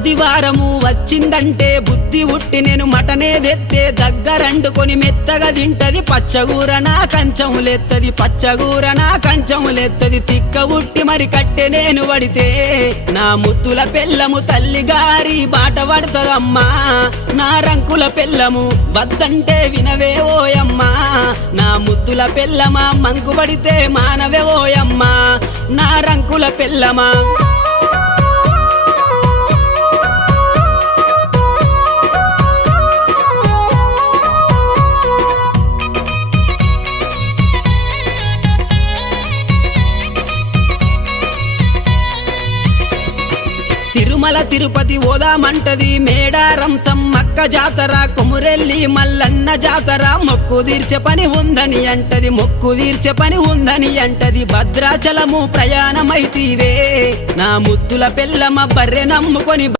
ఆదివారము వచ్చిందంటే బుద్ధి ఉట్టి నేను మటనే తెత్తే దగ్గరండుకొని మెత్తగా తింటది పచ్చగూర నా కంచములెత్తది పచ్చగూర నా కంచములెత్తది తిక్క ఉట్టి మరి కట్టె నేను పడితే నా ముత్తుల పెళ్ళము తల్లి గారి బాట పడతదమ్మా నా రంకుల పెళ్ళము వద్దంటే వినవే ఓయమ్మా నా ముద్దుల పెళ్ళమా మంకు పడితే మానవే ఓయమ్మా నా రంకుల పెళ్ళమా తిరుమల తిరుపతి ఓదామంటది మేడారం సమ్మక్క జాతర కొమురెల్లి మల్లన్న జాతర మొక్కు తీర్చే పని ఉందని అంటది మొక్కు తీర్చే పని ఉందని అంటది భద్రాచలము ప్రయాణమైతీవే నా ముద్దుల పెళ్ళమ బర్రె నమ్ముకొని